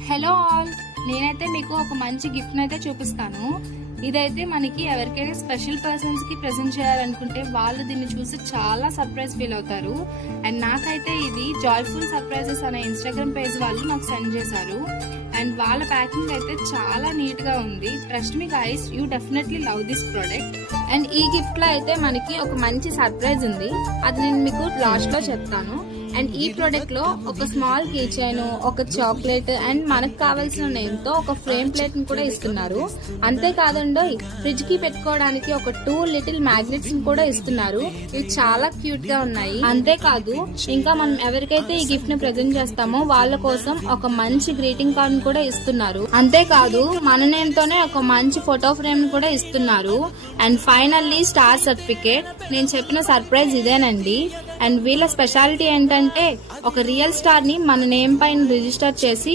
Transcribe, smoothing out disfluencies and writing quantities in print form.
Hello all, నేనైతే మీకు ఒక మంచి గిఫ్ట్ అయితే చూపిస్తాను. ఇదైతే మనకి ఎవరికైనా స్పెషల్ పర్సన్స్ కి ప్రెజెంట్ చేయాలనుకుంటే వాళ్ళు దీన్ని చూసి చాలా సర్ప్రైజ్ ఫీల్ అవుతారు. అండ్ నాకైతే ఇది జాయ్ఫుల్ సర్ప్రైజెస్ అనే ఇన్స్టాగ్రామ్ పేజ్ వాళ్ళు నాకు సెండ్ చేశారు. అండ్ వాళ్ళ ప్యాకింగ్ అయితే చాలా నీట్ గా ఉంది. Trust me guys, you definitely love this product. And ఈ గిఫ్ట్ లో అయితే మనకి ఒక మంచి సర్ప్రైజ్ ఉంది, అది నేను మీకు లాస్ట్ లో చెప్తాను. అండ్ ఈ ప్రోడక్ట్ లో ఒక స్మాల్ కీ చైన్, ఒక చాక్లెట్ అండ్ మనకు కావాల్సిన నేమ్ తో ఒక ఫ్రేమ్ ప్లేట్ ని కూడా ఇస్తున్నారు. అంతేకాదండో ఫ్రిడ్జ్ కి పెట్టుకోవడానికి ఒక 2 లిటిల్ మ్యాగ్నెట్స్ ని కూడా ఇస్తున్నారు. ఇవి చాలా క్యూట్ గా ఉన్నాయి. అంతేకాదు ఇంకా మనం ఎవరికైతే ఈ గిఫ్ట్ ని ప్రెజెంట్ చేస్తామో వాళ్ళ కోసం ఒక మంచి గ్రీటింగ్ కార్డ్ ని కూడా ఇస్తున్నారు. అంతేకాదు మన నేమ్ తోనే ఒక మంచి ఫోటో ఫ్రేమ్ ని కూడా ఇస్తున్నారు. And finally star certificate. నేను చెప్పిన సర్ప్రైజ్ ఇదేనండి. అండ్ వీళ్ళ స్పెషాలిటీ ఏంటంటే ఒక రియల్ స్టార్ ని మన నేమ్ పైన రిజిస్టర్ చేసి